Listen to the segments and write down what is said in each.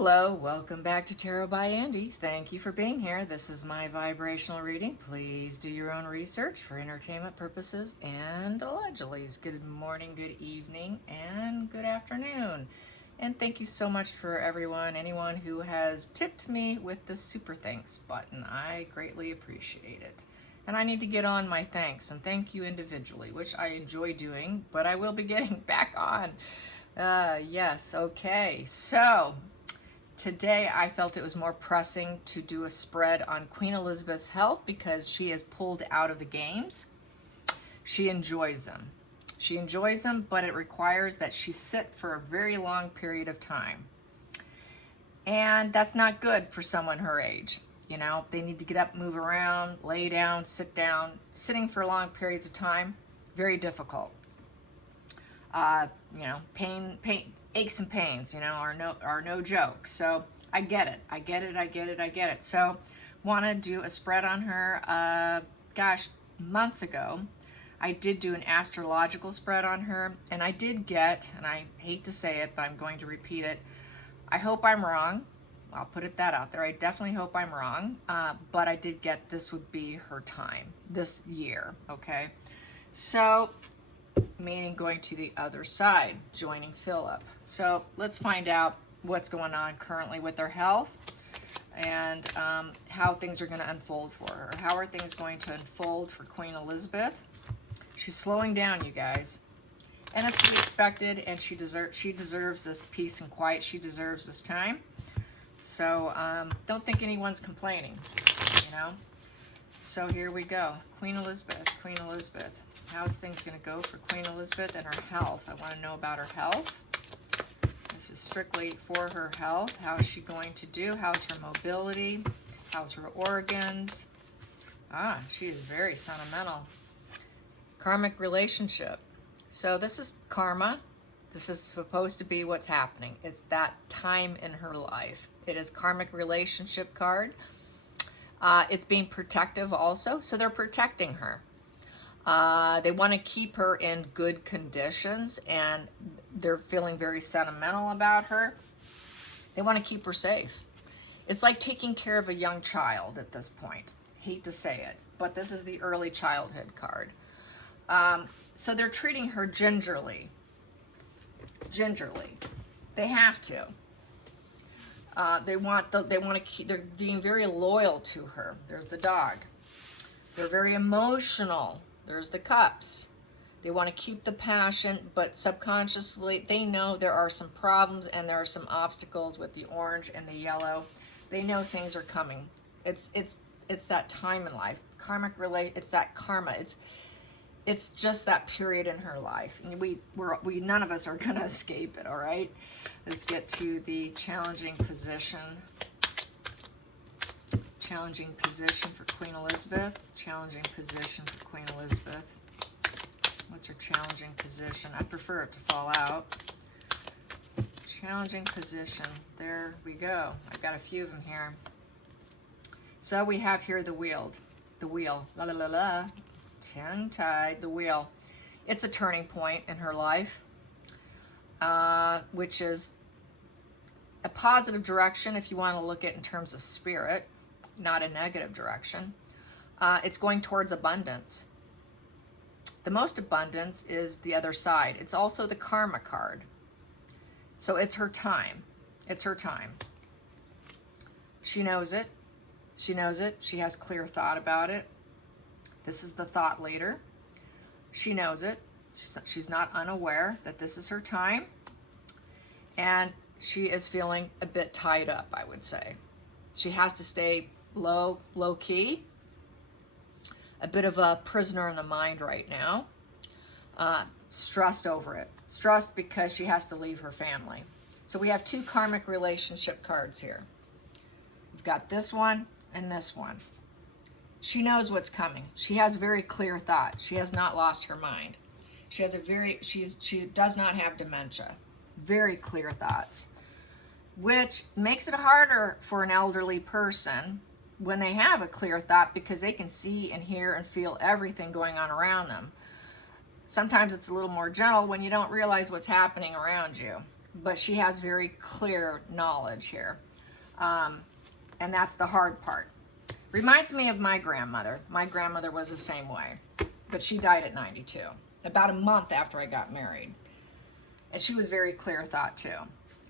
Hello, welcome back to Tarot by Andy. Thank you for being here. This is my vibrational reading. Please do your own research for entertainment purposes and allegedly. Good morning, good evening, and good afternoon. And thank you so much for anyone who has tipped me with the super thanks button. I greatly appreciate it. And I need to get on my thanks and thank you individually, which I enjoy doing, but I will be getting back on. Yes, okay. So today I felt it was more pressing to do a spread on Queen Elizabeth's health because she is pulled out of the games. She enjoys them. She enjoys them, but it requires that she sit for a very long period of time. And that's not good for someone her age. You know, they need to get up, move around, lay down, sit down. Sitting for long periods of time, very difficult. Pain, aches and pains, are no joke. So I get it. So want to do a spread on her. Months ago, I did do an astrological spread on her, and I did get, and I hate to say it, but I'm going to repeat it. I hope I'm wrong. I'll put it that out there. I definitely hope I'm wrong, but I did get this would be her time this year, okay? So, meaning going to the other side, joining Philip. So let's find out what's going on currently with her health and how things are going to unfold for her. How are things going to unfold for Queen Elizabeth? She's slowing down, you guys. And it's to be expected, and she deserves this peace and quiet. She deserves this time. So don't think anyone's complaining, So here we go. Queen Elizabeth. How's things going to go for Queen Elizabeth and her health? I want to know about her health. This is strictly for her health. How is she going to do? How's her mobility? How's her organs? She is very sentimental. Karmic relationship. So this is karma. This is supposed to be what's happening. It's that time in her life. It is karmic relationship card. It's being protective also. So they're protecting her. They want to keep her in good conditions, and they're feeling very sentimental about her. They want to keep her safe. It's like taking care of a young child at this point. Hate to say it, but this is the early childhood card. So they're treating her gingerly. They have to. They're being very loyal to her. There's the dog. They're very emotional. There's the cups. They want to keep the passion, but subconsciously they know there are some problems and there are some obstacles with the orange and the yellow. They know things are coming. It's that time in life. It's that karma. It's just that period in her life. And we none of us are gonna escape it, all right? Let's get to the challenging position. Challenging position for Queen Elizabeth. Challenging position for Queen Elizabeth. What's her challenging position? I prefer it to fall out. Challenging position. There we go. I've got a few of them here. So we have here the wheel. La la la la. Tongue-tied. The wheel. It's a turning point in her life, which is a positive direction if you want to look at it in terms of spirit. Not a negative direction. It's going towards abundance. The most abundance is the other side. It's also the karma card. So it's her time. It's her time. She knows it. She knows it. She has clear thought about it. This is the thought leader. She knows it. She's not unaware that this is her time. And she is feeling a bit tied up, I would say. She has to stay low key, a bit of a prisoner in the mind right now, stressed over it, stressed because she has to leave her family. So we have two karmic relationship cards here. We've got this one and this one. She knows what's coming. She has a very clear thought. She has not lost her mind. She does not have dementia. Very clear thoughts, which makes it harder for an elderly person when they have a clear thought because they can see and hear and feel everything going on around them. Sometimes it's a little more gentle when you don't realize what's happening around you. but she has very clear knowledge here. And that's the hard part. Reminds me of my grandmother. My grandmother was the same way, but she died at 92, about a month after I got married. And she was very clear thought too.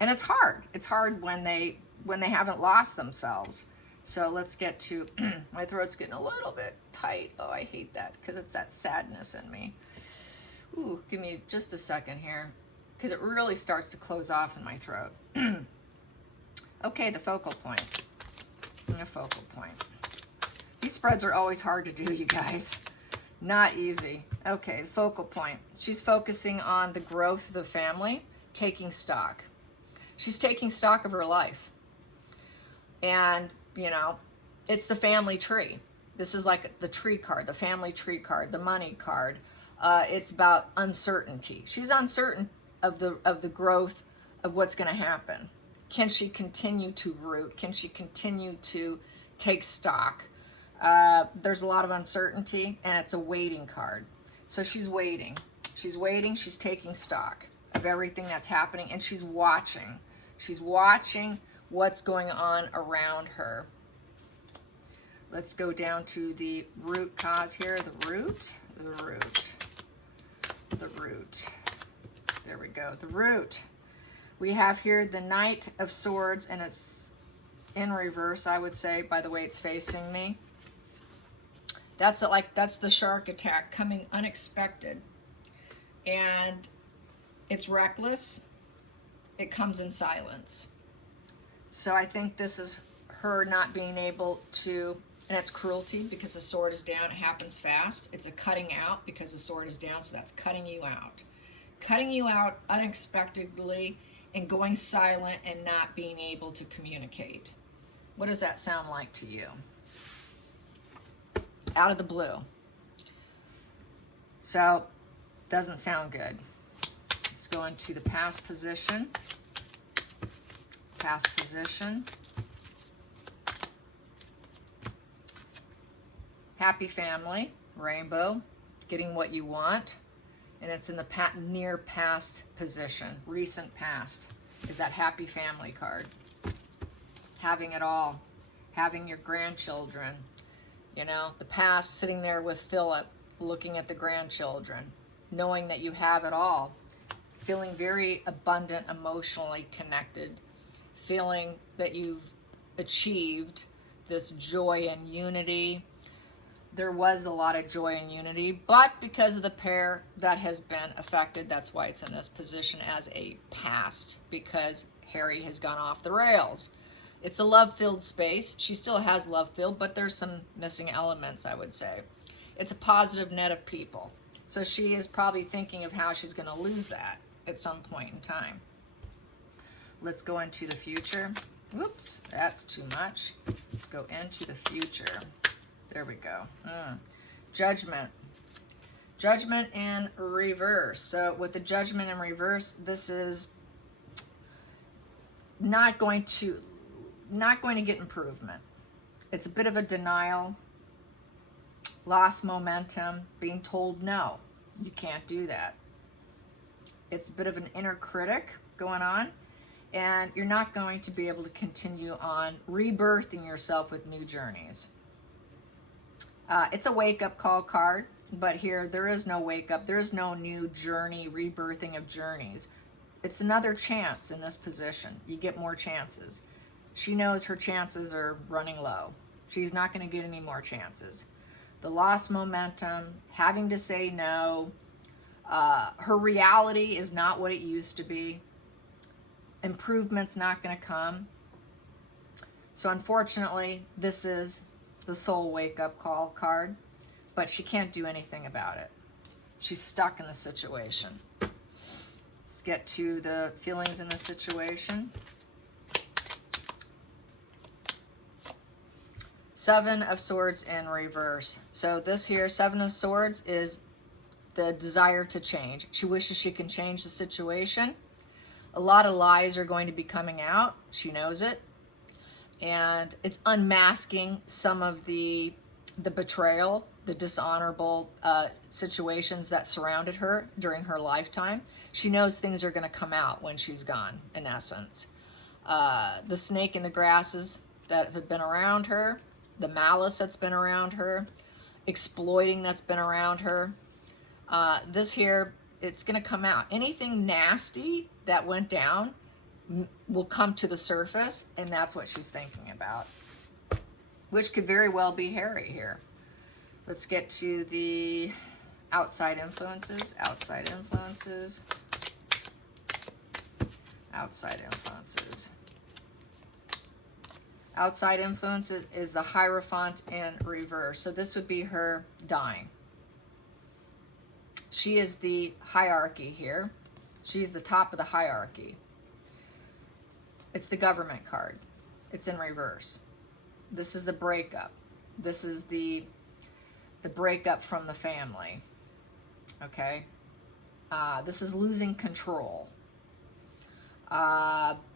And it's hard. It's hard when they haven't lost themselves. So let's get to, my throat's getting a little bit tight. Oh, I hate that because it's that sadness in me. Ooh, give me just a second here because it really starts to close off in my throat. Okay, the focal point. The focal point. These spreads are always hard to do, you guys. Not easy. Okay, the focal point. She's focusing on the growth of the family, taking stock. She's taking stock of her life. And, you know, it's the family tree. This is like the tree card, the family tree card, the money card. It's about uncertainty. She's uncertain of the growth of what's going to happen. Can she continue to root? Can she continue to take stock? There's a lot of uncertainty, and it's a waiting card. So she's waiting. She's waiting. She's taking stock of everything that's happening, and she's watching. She's watching what's going on around her. Let's go down to the root cause here. The root. There we go. The root. We have here the Knight of Swords, and it's in reverse, I would say, by the way it's facing me. That's the shark attack coming unexpected. And it's reckless. It comes in silence. So I think this is her not being able to, and it's cruelty because the sword is down. It happens fast. It's a cutting out because the sword is down, so that's cutting you out. Cutting you out unexpectedly and going silent and not being able to communicate. What does that sound like to you? Out of the blue. So, doesn't sound good. Let's go into the past position. Past position. Happy family, rainbow, getting what you want. And it's in the near past position. Recent past is that happy family card. Having it all. Having your grandchildren. You know, the past, sitting there with Philip, looking at the grandchildren. Knowing that you have it all. Feeling very abundant, emotionally connected. Feeling that you've achieved this joy and unity. There was a lot of joy and unity, but because of the pair that has been affected, that's why it's in this position as a past, because Harry has gone off the rails. It's a love-filled space. She still has love-filled, but there's some missing elements, I would say. It's a positive net of people. So she is probably thinking of how she's going to lose that at some point in time. Let's go into the future. Whoops, that's too much. Let's go into the future. There we go. Judgment. Judgment in reverse. So with the judgment in reverse, this is not going to get improvement. It's a bit of a denial, lost momentum, being told no, you can't do that. It's a bit of an inner critic going on, and you're not going to be able to continue on rebirthing yourself with new journeys. It's a wake-up call card, but here there is no wake-up. There is no new journey, rebirthing of journeys. It's another chance in this position. You get more chances. She knows her chances are running low. She's not going to get any more chances. The lost momentum, having to say no, her reality is not what it used to be. Improvement's not going to come. So unfortunately, this is the soul wake-up call card, but she can't do anything about it. She's stuck in the situation. Let's get to the feelings in the situation. Seven of Swords in reverse. So this here, Seven of Swords, is the desire to change. She wishes she can change the situation. A lot of lies are going to be coming out. She knows it. And it's unmasking some of the betrayal, the dishonorable situations that surrounded her during her lifetime. She knows things are going to come out when she's gone, in essence. The snake in the grasses that have been around her, the malice that's been around her, exploiting that's been around her. This here, it's going to come out. Anything nasty that went down will come to the surface, and that's what she's thinking about, which could very well be Harry here. Let's get to the outside influences. Outside influences. Outside influences. Outside influence is the Hierophant in reverse. So this would be her dying. She is the hierarchy here. She's the top of the hierarchy. It's the Government card. It's in reverse. This is the breakup. This is the breakup from the family. Okay? This is losing control.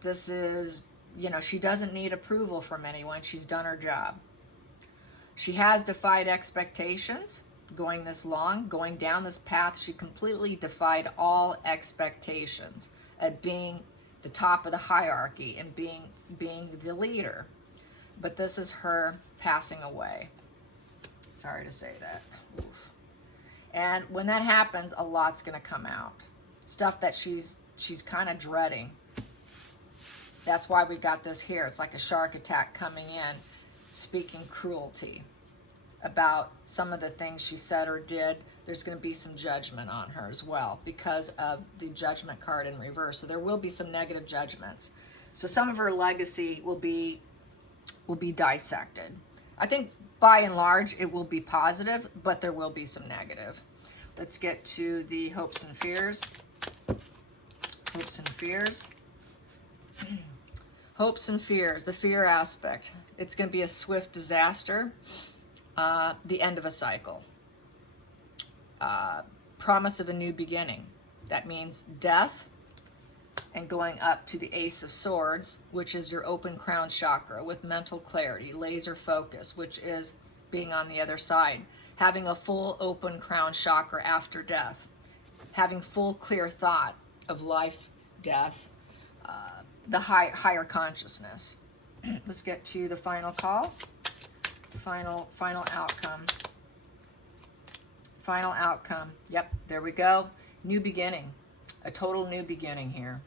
This is, you know, she doesn't need approval from anyone. She's done her job. She has defied expectations going this long, going down this path. She completely defied all expectations at being the top of the hierarchy and being the leader. But this is her passing away. Sorry to say that. Oof. And when that happens, a lot's going to come out. Stuff that she's kind of dreading. That's why we got this here. It's like a shark attack coming in, speaking cruelty about some of the things she said or did. There's going to be some judgment on her as well because of the Judgment card in reverse. So there will be some negative judgments. So some of her legacy will be dissected. I think by and large it will be positive, but there will be some negative. Let's get to the hopes and fears. Hopes and fears. Hopes and fears, the fear aspect. It's going to be a swift disaster, the end of a cycle. Promise of a new beginning. That means death and going up to the Ace of Swords, which is your open crown chakra with mental clarity, laser focus, which is being on the other side. Having a full open crown chakra after death. Having full clear thought of life, death, the higher consciousness. Let's get to the final call. The final outcome. Final outcome. Yep, there we go. New beginning. A total new beginning here.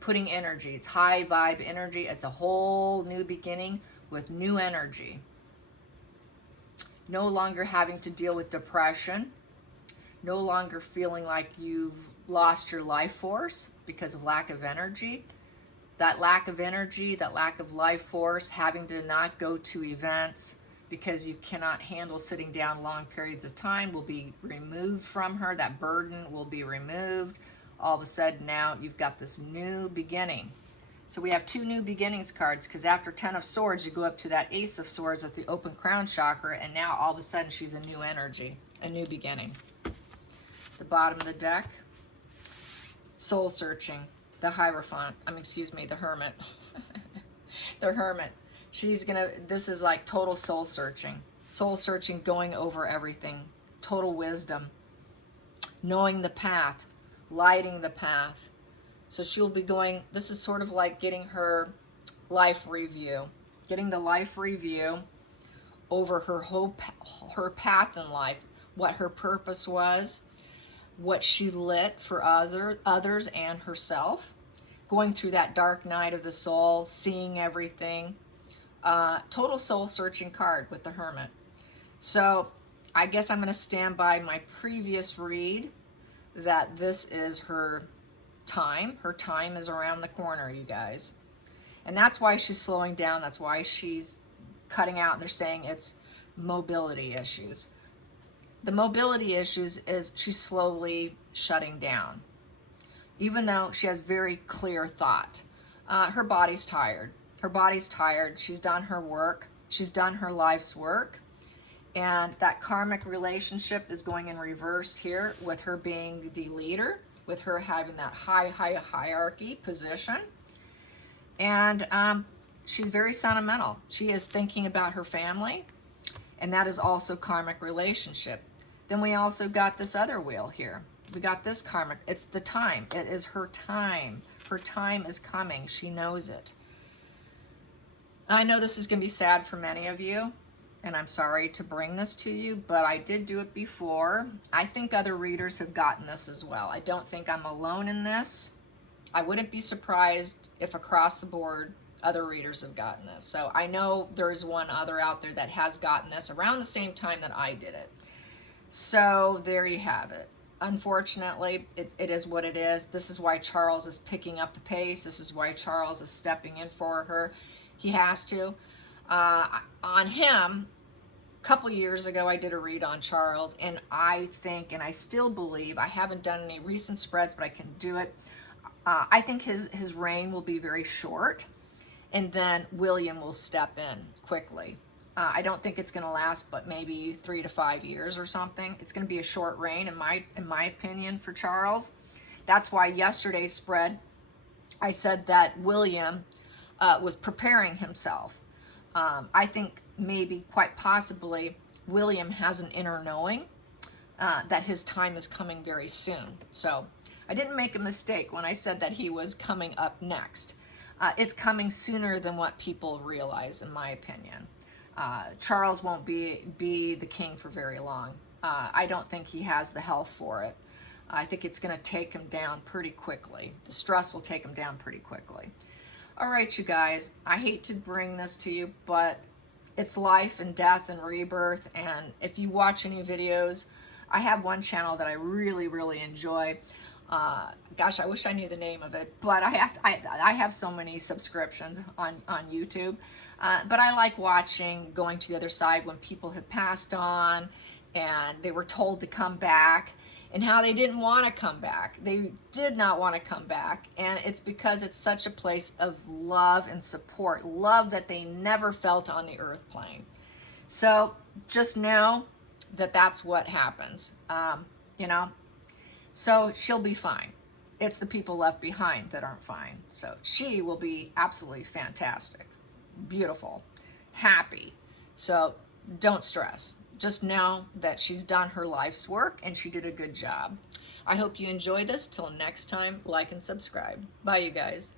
Putting energy. It's high vibe energy. It's a whole new beginning with new energy. No longer having to deal with depression. No longer feeling like you've lost your life force because of lack of energy. That lack of energy, that lack of life force, having to not go to events because you cannot handle sitting down long periods of time will be removed from her. That burden will be removed. All of a sudden now you've got this new beginning. So we have two new beginnings cards because after 10 of Swords, you go up to that Ace of Swords with the open crown chakra, and now all of a sudden she's a new energy, a new beginning. The bottom of the deck, soul searching, the Hierophant, the Hermit. The Hermit. This is like total soul searching, going over everything, total wisdom, knowing the path, lighting the path. So she'll be going, this is sort of like getting her life review, getting the life review over her path in life, what her purpose was, what she lit for others and herself, going through that dark night of the soul, seeing everything. Total soul searching card with the Hermit. So I guess I'm going to stand by my previous read that this is her time. Her time is around the corner, you guys. And that's why she's slowing down. That's why she's cutting out. They're saying it's mobility issues. The mobility issues is she's slowly shutting down. Even though she has very clear thought. Her body's tired. Her body's tired. She's done her work. She's done her life's work. And that karmic relationship is going in reverse here with her being the leader, with her having that high hierarchy position. And she's very sentimental. She is thinking about her family. and that is also karmic relationship. Then we also got this other wheel here. We got this karmic. It's the time. It is her time. Her time is coming. She knows it. I know this is going to be sad for many of you, and I'm sorry to bring this to you, but I did do it before. I think other readers have gotten this as well. I don't think I'm alone in this. I wouldn't be surprised if across the board other readers have gotten this. So I know there is one other out there that has gotten this around the same time that I did it. So there you have it. Unfortunately, it is what it is. This is why Charles is picking up the pace. This is why Charles is stepping in for her. He has to. On him, a couple years ago, I did a read on Charles, and I think, and I still believe, I haven't done any recent spreads, but I can do it. I think his reign will be very short, and then William will step in quickly. I don't think it's going to last, but maybe 3 to 5 years or something. It's going to be a short reign, in my opinion, for Charles. That's why yesterday's spread, I said that William was preparing himself. I think maybe, quite possibly, William has an inner knowing that his time is coming very soon. So I didn't make a mistake when I said that he was coming up next. It's coming sooner than what people realize, in my opinion. Charles won't be the king for very long. I don't think he has the health for it. I think it's going to take him down pretty quickly. The stress will take him down pretty quickly. All right, you guys, I hate to bring this to you, but it's life and death and rebirth. And if you watch any videos, I have one channel that I really, really enjoy. Gosh, I wish I knew the name of it, but I have so many subscriptions on YouTube. But I like watching Going to the Other Side when people have passed on and they were told to come back, and how they didn't want to come back. They did not want to come back, and it's because it's such a place of love and support, love that they never felt on the earth plane. So just know that that's what happens, you know. So she'll be fine. It's the people left behind that aren't fine. So she will be absolutely fantastic, beautiful, happy. So don't stress. Just know that she's done her life's work and she did a good job. I hope you enjoyed this. Till next time, like and subscribe. Bye, you guys.